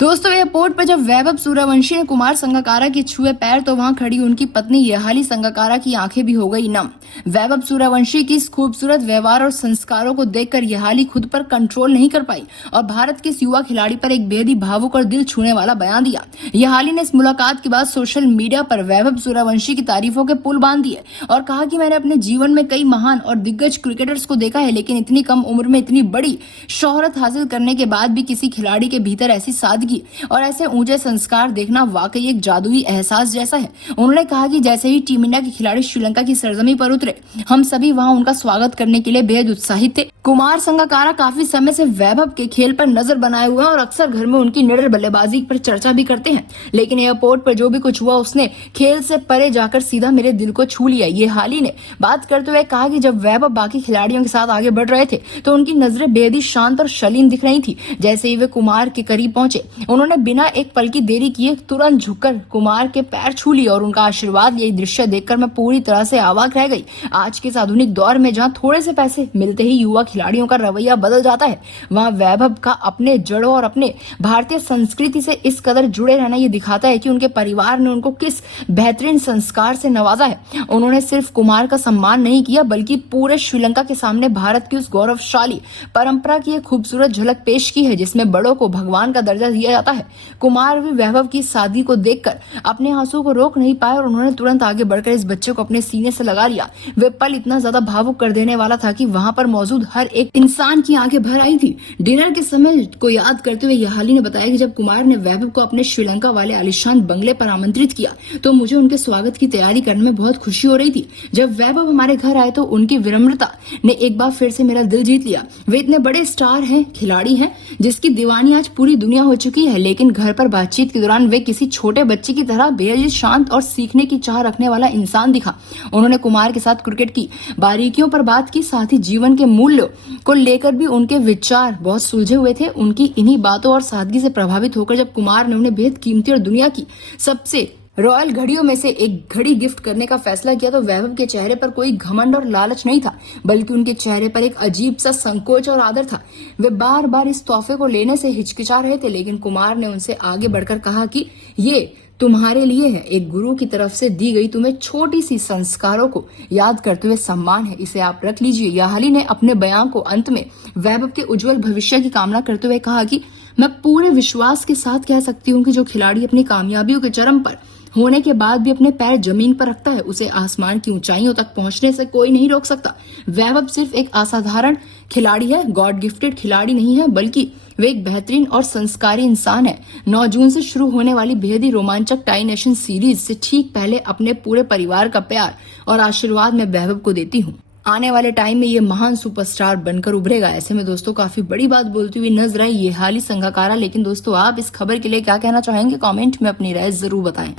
दोस्तों एयरपोर्ट पर जब वैभव सूर्यवंशी ने कुमार संगकारा के छुए पैर तो वहां खड़ी उनकी पत्नी यहाली संगकारा की आंखें भी हो गई नम। वैभव सूर्यवंशी की इस खूबसूरत व्यवहार और संस्कारों को देखकर यहाली खुद पर कंट्रोल नहीं कर पाई और भारत के इस युवा खिलाड़ी पर एक बेहद ही भावुक और दिल छूने वाला बयान दिया। यहाली ने इस मुलाकात के बाद सोशल मीडिया पर वैभव सूर्यवंशी की तारीफों के पुल बांध दिए और कहा कि मैंने अपने जीवन में कई महान और दिग्गज क्रिकेटर्स को देखा है, लेकिन इतनी कम उम्र में इतनी बड़ी शोहरत हासिल करने के बाद भी किसी खिलाड़ी के भीतर ऐसी सादगी और ऐसे ऊंचे संस्कार देखना वाकई एक जादुई एहसास जैसा है। उन्होंने कहा कि जैसे ही टीम इंडिया के खिलाड़ी श्रीलंका की सरजमी पर उतरे, हम सभी वहां उनका स्वागत करने के लिए बेहद उत्साहित थे। कुमार संगकारा काफी समय से वैभव के खेल पर नजर बनाए हुए हैं और अक्सर घर में उनकी निडर बल्लेबाजी पर चर्चा भी करते हैं, लेकिन एयरपोर्ट पर जो भी कुछ हुआ उसने खेल से परे जाकर सीधा मेरे दिल को छू लिया। ये हाली ने बात करते हुए कहा कि जब वैभव बाकी खिलाड़ियों के साथ आगे बढ़ रहे थे तो उनकी नजरें बेहद ही शांत और शालीन दिख रही थी। जैसे ही वे कुमार के करीब पहुंचे, उन्होंने बिना एक पल की देरी किए तुरंत झुककर कुमार के पैर छू लिए और उनका आशीर्वाद। यही दृश्य देखकर मैं पूरी तरह से अवाक रह गई। आज के इस आधुनिक दौर में जहां थोड़े से पैसे मिलते ही युवा खिलाड़ियों का रवैया बदल जाता है, वहां वैभव का अपने जड़ों और अपने भारतीय संस्कृति से इस कदर जुड़े रहना ये दिखाता है कि उनके परिवार ने उनको किस बेहतरीन संस्कार से नवाजा है। उन्होंने सिर्फ कुमार का सम्मान नहीं किया, बल्कि पूरे श्रीलंका के सामने भारत की उस गौरवशाली परंपरा की एक खूबसूरत झलक पेश की है जिसमें बड़ों को भगवान का दर्जा दिया जाता है। कुमार भी वैभव की सादगी को देखकर अपने आंसू को रोक नहीं पाए और उन्होंने तुरंत आगे बढ़कर इस बच्चे को अपने सीने से लगा लिया। वे पल इतना ज्यादा भावुक कर देने वाला था कि वहां पर मौजूद हर एक इंसान की आंखें भर आई थी। डिनर के समय को याद करते हुए यहाली ने बताया कि जब कुमार ने वैभव को अपने श्रीलंका वाले आलिशान बंगले पर आमंत्रित किया तो मुझे उनके स्वागत की तैयारी करने में बहुत खुशी हो रही थी। जब वैभव हमारे घर आए तो उनकी विनम्रता ने एक बार फिर से मेरा दिल जीत लिया। वे इतने बड़े स्टार हैं, खिलाड़ी हैं जिसकी दीवानी आज पूरी दुनिया हो चुकी है, लेकिन घर पर बातचीत के दौरान वे किसी छोटे बच्चे की तरह बेहद शांत और सीखने की चाह रखने वाला इंसान दिखा। उन्होंने कुमार के साथ क्रिकेट की बारीकियों पर बात की, साथ ही जीवन के मूल्यों को लेकर भी उनके विचार बहुत सुलझे हुए थे। उनकी इन्हीं बातों और सादगी से प्रभावित होकर जब कुमार ने उन्हें बेहद कीमती और दुनिया की सबसे रॉयल घड़ियों में से एक घड़ी गिफ्ट करने का फैसला किया तो वैभव के चेहरे पर कोई घमंड और लालच नहीं था, बल्कि उनके चेहरे पर एक अजीब सा संकोच और आदर था। वे बार बार इस तोहफे को लेने से हिचकिचा रहे थे, लेकिन कुमार ने उनसे आगे बढ़कर कहा कि ये तुम्हारे लिए है, एक गुरु की तरफ से दी गई तुम्हें छोटी सी संस्कारों को याद करते हुए सम्मान है, इसे आप रख लीजिए। यहाली ने अपने बयान को अंत में वैभव के उज्जवल भविष्य की कामना करते हुए कहा कि मैं पूरे विश्वास के साथ कह सकती हूँ कि जो खिलाड़ी अपनी कामयाबियों के चरम पर होने के बाद भी अपने पैर जमीन पर रखता है, उसे आसमान की ऊंचाइयों तक पहुंचने से कोई नहीं रोक सकता। वैभव सिर्फ एक असाधारण खिलाड़ी है, गॉड गिफ्टेड खिलाड़ी नहीं है, बल्कि वे एक बेहतरीन और संस्कारी इंसान है। 9 जून से शुरू होने वाली बेहद ही रोमांचक टाई नेशन सीरीज से ठीक पहले अपने पूरे परिवार का प्यार और आशीर्वाद मैं वैभव को देती हूँ। आने वाले टाइम में ये महान सुपरस्टार बनकर उभरेगा। ऐसे में दोस्तों काफी बड़ी बात बोलती हुई नजर आई यहाली संगकारा। लेकिन दोस्तों आप इस खबर के लिए क्या कहना चाहेंगे, कमेंट में अपनी राय जरूर बताएं।